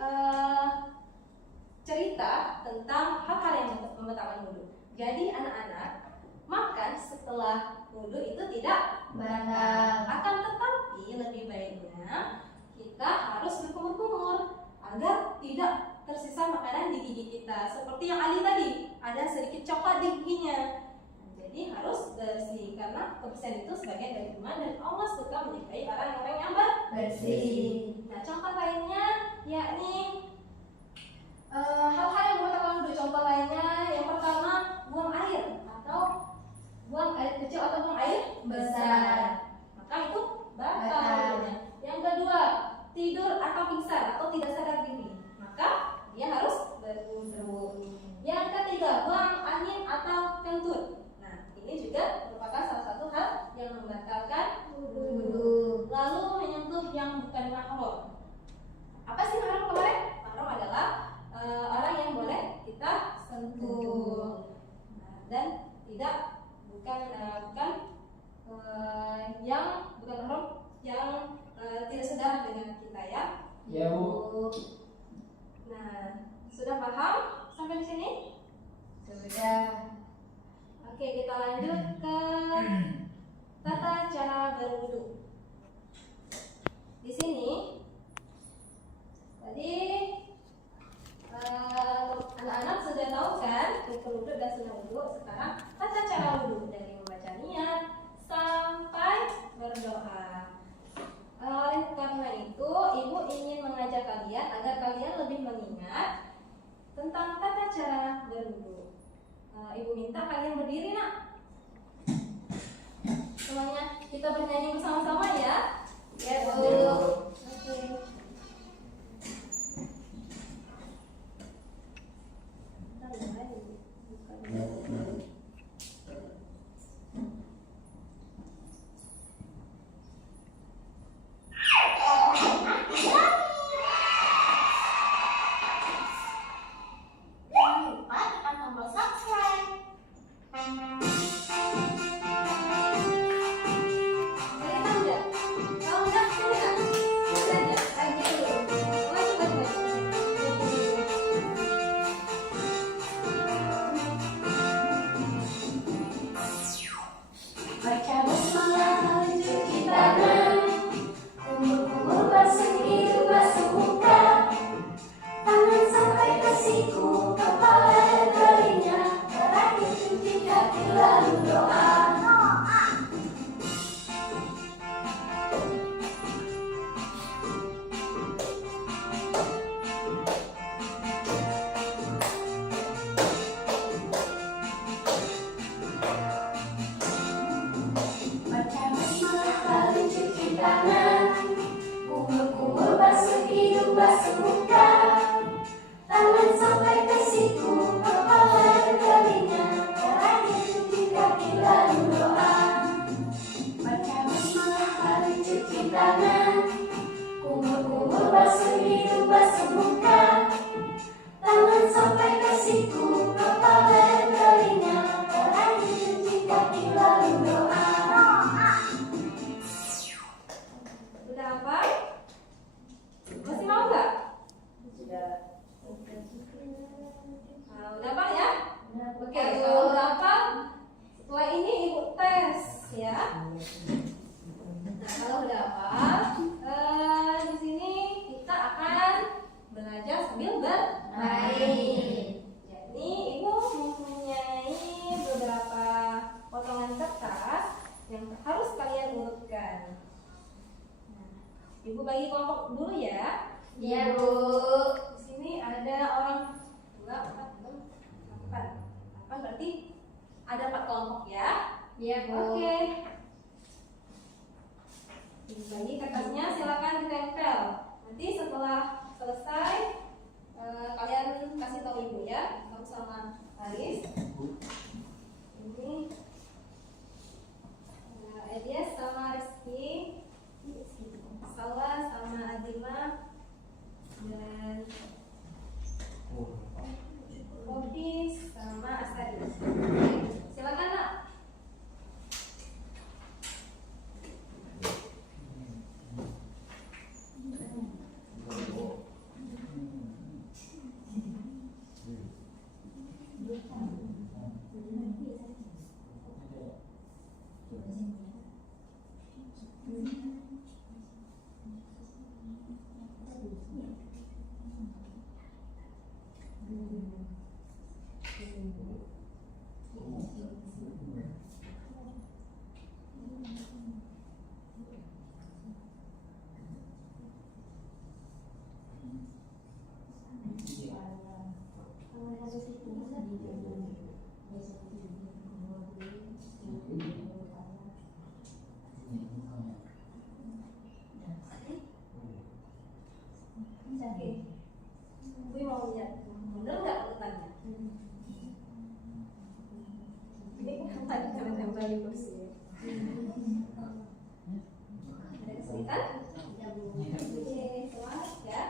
cerita tentang hal-hal yang membatalkan wudu. Jadi anak-anak, makan setelah wudu itu tidak Batal. akan, tetapi lebih baiknya kita harus berkumur-kumur agar tidak tersisa makanan di gigi kita. Seperti yang Ali tadi, ada sedikit coklat di giginya. Jadi harus bersih karena kebersihan itu sebagian dari iman dan Allah suka menyukai orang-orang yang Bersih. Nah, contoh lainnya yakni hal-hal yang membatalkan wudu. Contoh lainnya yang pertama, buang air atau buang air kecil atau buang air besar. Maka itu batal wudunya. Yang kedua, tidur atau pingsan atau tidak sadar diri. Maka dia harus berwudu. Yang ketiga, buang angin atau kentut. Nah, ini juga merupakan salah satu hal yang membatalkan wudu. Lalu menyentuh yang bukan mahram. Apa sih mahram kemarin? Mahram adalah orang yang boleh kita sentuh. Nah, dan bukan mahram yang tidak sedar dengan kita ya. Ya Bu. Nah, sudah paham sampai di sini? Sudah. Oke, kita lanjut ke tata cara berwudu. Di sini tadi anak-anak sudah tahu kan rukun wudu dan sunnah wudu. Sekarang tata cara wudu dari membaca niat sampai berdoa. Oleh karena itu, ibu ingin mengajak kalian agar kalian lebih mengingat tentang tata cara berwudu. Ibu minta kalian berdiri, nak. Semuanya kita bernyanyi bersama-sama ya. Ya, Bu. Oke. Jangan lupa tekan tombol subscribe. Kelihatan enggak? Kalau enggak, sini nak. Sini aja. Aja dulu. Maju. Baca basmalah, cuci tangan, kumur-kumur basuh hidung, basuh muka, tangan sampai ke siku, kepala dan telinga, terakhir cuci kaki lalu doa. Baca basmalah lalu cuci tangan, kumur-kumur basuh hidung, basuh muka, tangan sampai ke siku, kepala dan telinga, terakhir cuci kaki lalu doa. Baca basmalah lalu cuci tangan, kumur-kumur basuh hidung, basuh muka, tangan sampai ke siku, kepala dan telinga, terakhir cuci kaki lalu doa. Udah apa? Masih mau nggak? Nah, udah apa ya? Oke, kalau udah apa? Setelah ini ibu tes ya. Nah, kalau udah apa? Di sini kita akan belajar sambil bermain. Jadi ibu mempunyai beberapa potongan kertas yang harus kalian urutkan. Nah, ibu bagi kelompok dulu ya. Iya, Bu. Di sini ada orang 2, 4, 6, 8. 8 berarti ada 4 kelompok ya. Iya, Bu. Oke. Bagi kertasnya silakan ditempel. Nanti setelah selesai kalian kasih tahu ibu ya. Kamu sama Aris. Ini Elias sama Rizky, Salwa sama Adima, dan Kopi sama Astari. Silakan nak. Oke. Gue mau lihat, bener nggak urutannya? Ini kan tadi karena tempel di kursi. Ada kesulitan? Oke, kelas ya.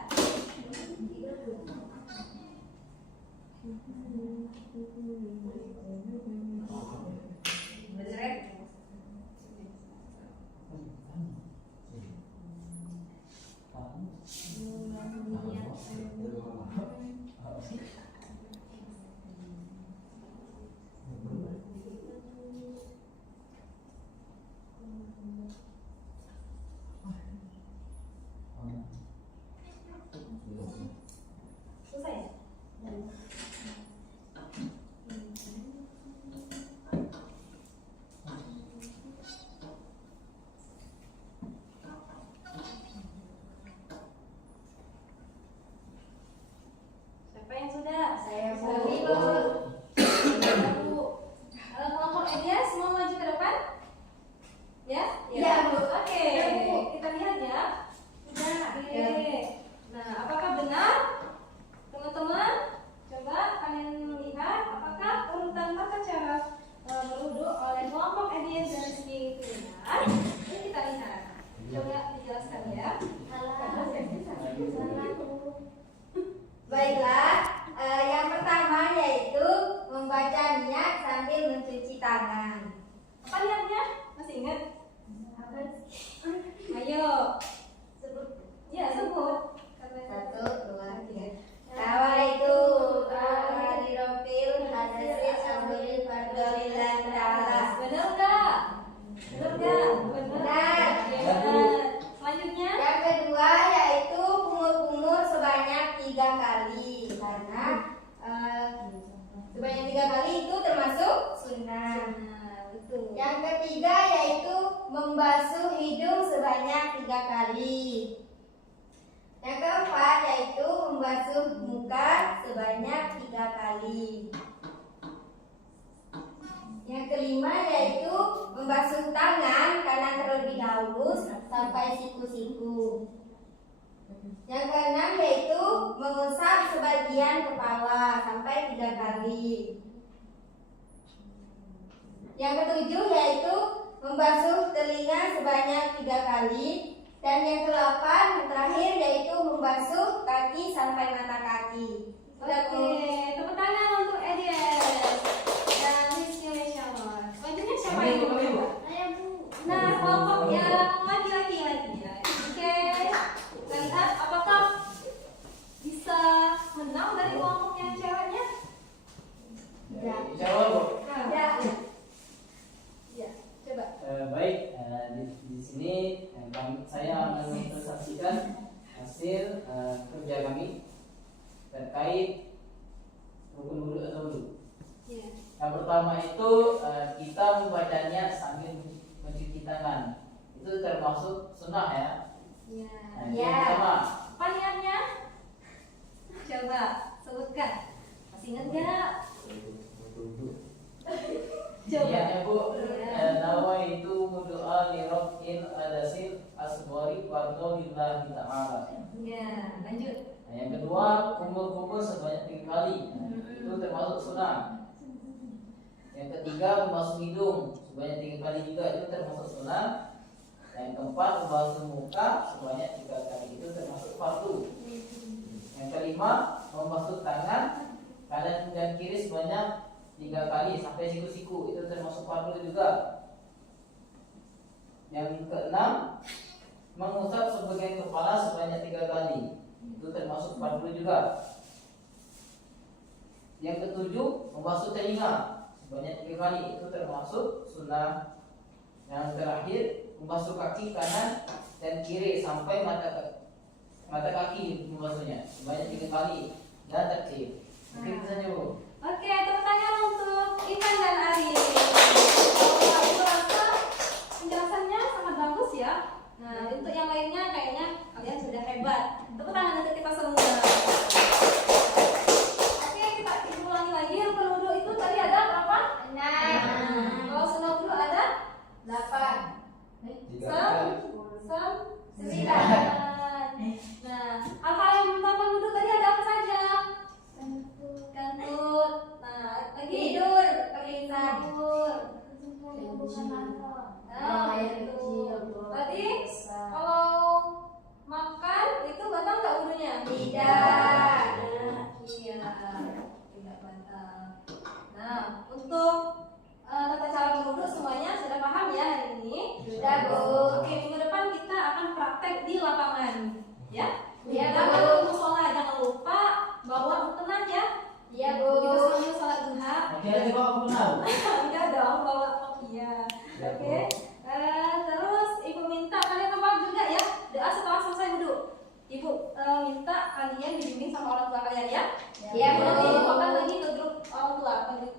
Bener. ketiga yaitu membasuh hidung sebanyak 3 kali. Yang keempat yaitu membasuh muka sebanyak 3 kali. Yang kelima yaitu membasuh tangan kanan terlebih dahulu sampai siku-siku. Yang keenam yaitu mengusap sebagian kepala sampai 3 kali. Yang ketujuh yaitu membasuh telinga sebanyak 3 kali. Dan yang ke-8 yang terakhir yaitu membasuh kaki sampai mata kaki. Oke, tepuk tangan untuk Edies dan Miss Yolanda. Selanjutnya siapa yang mau coba? Nah, kelompok yang laki-laki lagi ya. Oke, kita lihat apakah bisa menang dari kelompok yang ceweknya? Ya. Jawab, Bu. Ya. Ya, coba. Baik, di sini saya akan mempresentasikan hasil kerja kami terkait rukun wudu atau wudu. Ya. Yang pertama itu kita membacanya sambil mencuci tangan. Itu termasuk sunnah ya. Ya. Nah, itu yang pertama. Apa niatnya? Coba sebutkan. Masih ingat nggak? Niatnya Bu, Ya. nawaitu berdoa li rabbil adasil asghari wa lillahi ta'ala. Ya, lanjut. Nah, yang kedua, kumur-kumur sebanyak 3 kali. Nah, itu termasuk sunnah. Yang ketiga, membasuh hidung sebanyak 3 kali juga, itu termasuk sunnah. Yang keempat, membasuh muka sebanyak 3 kali, itu termasuk fardu. Yang kelima, membasuh tangan kanan dan kiri sebanyak 3 kali sampai siku-siku, itu termasuk fardu juga. Yang keenam, mengusap sebagian kepala sebanyak 3 kali, itu termasuk fardu juga. Yang ketujuh, membasuh telinga sebanyak 3 kali, itu termasuk sunnah. Yang terakhir, membasuh kaki kanan dan kiri sampai mata kaki membasuhnya sebanyak 3 kali dan tertib. Mungkin itu saja, Bu. Oke, tepuk tangan untuk Ivan dan Ari. Aku rasa penjelasannya sangat bagus ya. Nah, untuk yang lainnya kayaknya kalian sudah hebat. Tepuk tangan untuk kita semua. Oke, kita ulangi lagi. Rukun wudu itu tadi ada berapa? 6. Kalau sunnah wudu ada 8. 9. Nah, apa yang merupakan wudu tadi ada apa saja? Kentut. Nah, lagi Tidur, perintah. tidur. Nah, itu. Tadi kalau makan itu batal nggak wudunya? Tidak. Iya, tidak batal. Nah, untuk tata cara berwudu semuanya sudah paham ya hari ini? Sudah, Bu. Oke, minggu depan kita akan praktek di lapangan, ya? Iya, Kita akan Bu. untuk sholat, jangan lupa bawa mukena ya. Iya, Bu. Kita sambil sholat duha. Akhirnya Bapak benar. Enggak dong, bawa kopiah. Oke. Terus ibu minta kalian apa juga ya doa setelah selesai wudu. Ibu minta kalian dibimbing sama orang tua kalian ya. Iya, Bu. Nanti infokan lagi ke grup orang tua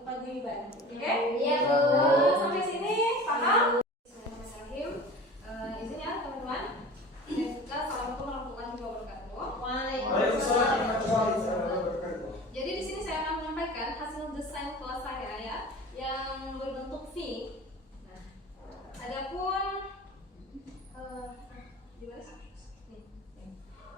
paguyuban. Oke? Iya, Bu. Sampai sini paham? Bismillahirrahmanirrahim. Izin ya teman-teman. Dan juga assalamualaikum warahmatullahi wabarakatuh. Waalaikumsalam warahmatullahi wabarakatuh. Jadi di sini saya akan menyampaikan hasil desain kelas saya ya, yang berbentuk V. Nah, adapun di mana sih?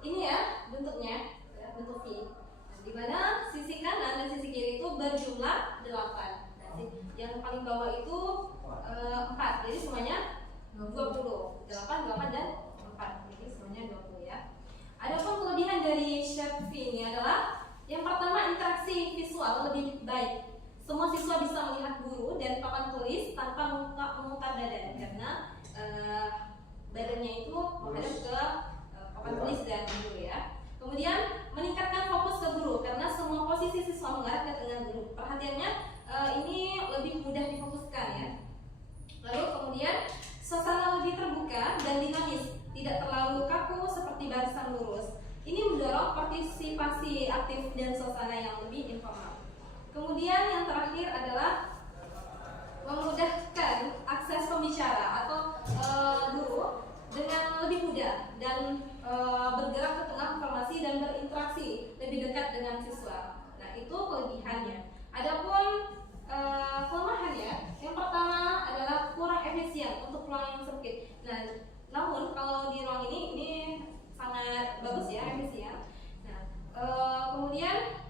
Ini ya bentuknya, ya, bentuk V. Nah, di mana sisi kanan dan sisi kiri itu berjumlah 8. Nah, yang paling bawah itu 4. Jadi semuanya 20. 8, 8 dan 4. Jadi semuanya 20 ya. Adapun kelebihan dari shape V ini adalah yang pertama, interaksi visual lebih baik. Semua siswa bisa melihat guru dan papan tulis tanpa memutar badan karena badannya itu menghadap ke papan tulis dan guru ya. Kemudian meningkatkan fokus ke guru karena semua posisi siswa mengarah dengan guru. Perhatiannya ini lebih mudah difokuskan ya. Lalu kemudian suasana lebih terbuka dan dinamis, tidak terlalu kaku seperti barisan lurus. Ini mendorong partisipasi aktif dan suasana yang lebih informal. Kemudian yang terakhir adalah memudahkan akses pembelajaran ruang yang sempit. Nah, namun kalau di ruang ini sangat bagus ya, revisi ya. Nah, kemudian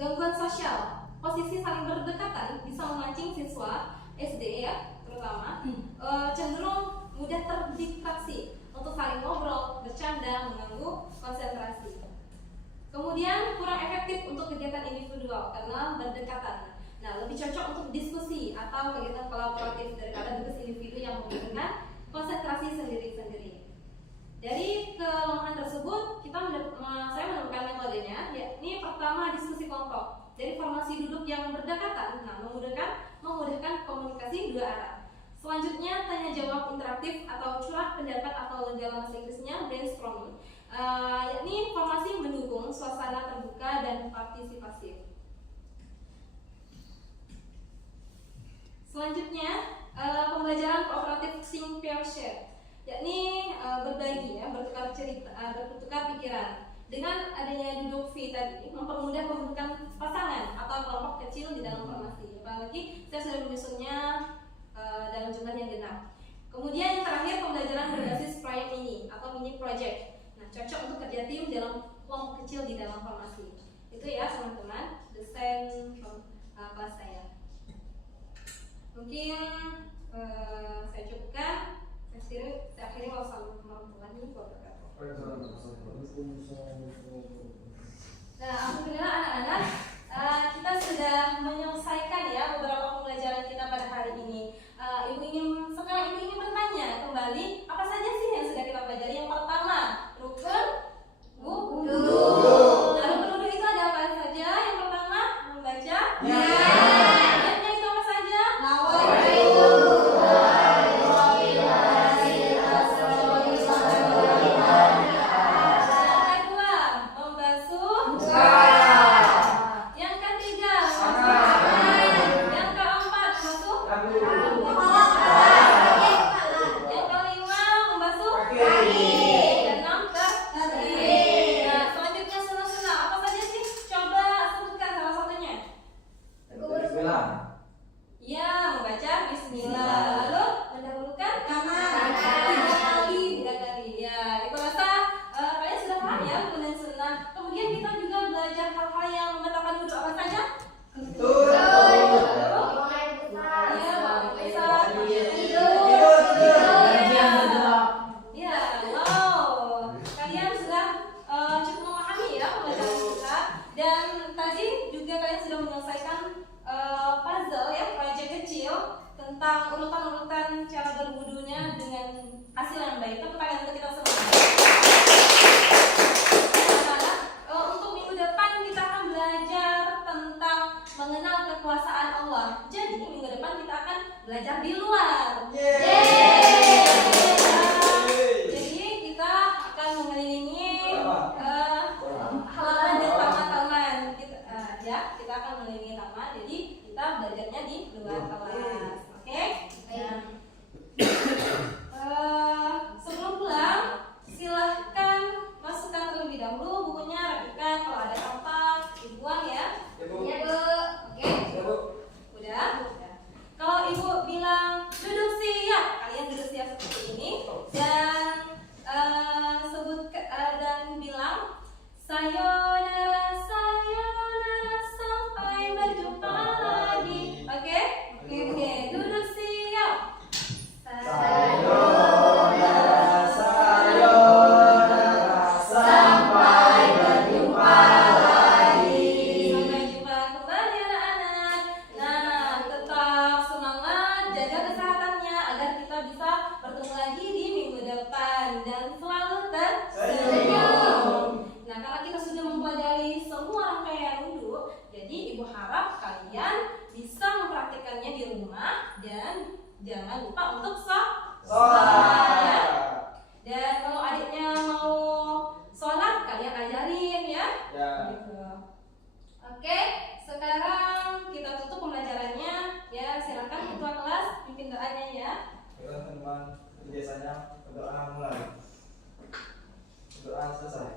gangguan sosial, posisi saling berdekatan bisa memancing siswa SD ya terutama cenderung mudah terdistraksi untuk saling ngobrol, bercanda, mengganggu konsentrasi. Kemudian kurang efektif untuk kegiatan individual karena berdekatan. Nah, lebih cocok untuk diskusi atau kegiatan kolaboratif daripada tugas individu yang membutuhkan konsentrasi sendiri-sendiri. Dari kelemahan tersebut, saya menemukan metodenya, yakni pertama diskusi kelompok. Dari formasi duduk yang berdekatan, nah memudahkan komunikasi dua arah. Selanjutnya tanya jawab interaktif atau curah pendapat atau dalam bahasa Inggrisnya brainstorming, yakni formasi mendukung suasana terbuka dan partisipatif. Selanjutnya pembelajaran kooperatif think pair share, yakni berbagi ya, bertukar pikiran. Dengan adanya duduk V tadi mempermudah pembentukan pasangan atau kelompok kecil di dalam formasi. Apalagi saya sudah menyusunnya dalam jumlah yang genap. Kemudian yang terakhir pembelajaran berbasis proyek mini atau mini project. Nah, cocok untuk kerja tim dalam kelompok kecil di dalam formasi. Itu ya teman-teman desain kelas saya. Mungkin saya cukupkan. Saya akhiri wassalamualaikum warahmatullahi wabarakatuh. Nah, alhamdulillah anak-anak, kita sudah menyelesaikan ya beberapa pembelajaran kita pada hari ini. Sekarang ibu ingin bertanya kembali, apa saja sih yang sudah kita pelajari? Yang pertama, rukun wudhu. Nah, rukun wudhu itu ada apa saja? Yang pertama, membaca. Ayatnya itu apa saja? Tentang urutan-urutan cara berwudunya dengan hasil yang baik. Itu pertanyaan untuk kita semua. Untuk minggu depan kita akan belajar tentang mengenal kekuasaan Allah. Jadi minggu depan kita akan belajar di luar. Jadi kita akan mengelilingi halaman di taman-taman. Kita akan mengelilingi taman. Jadi kita belajarnya di luar kelas. Oke? Sebelum pulang, silahkan masukkan terlebih dahulu bukunya, rapikan. Kalau ada sampah, dibuang ya. Ya, Bu. Oke? Udah? Kalau ibu bilang duduk siap, kalian duduk siap seperti ini dan dan bilang sayonara, sayonara, sampai berjumpa lagi. Oke? Oke, duduk siap. Sayonara, sayonara, sampai berjumpa lagi. Sampai jumpa kembali anak-anak. Nah, tetap semangat, jaga kesehatannya agar kita bisa bertemu lagi di minggu depan dan selalu tersenyum. Nah, karena kita sudah mempelajari semua rangkaian wudhu, jadi ibu harap kalian bisa mempraktikkannya di rumah dan jangan lupa untuk sholat ya. Dan kalau adiknya mau sholat, kalian ajarin ya. Gitu. Oke, sekarang kita tutup pembelajarannya ya. Silakan ketua kelas pimpin doanya ya. Teman-teman, biasanya berdoa mulai. Berdoa selesai.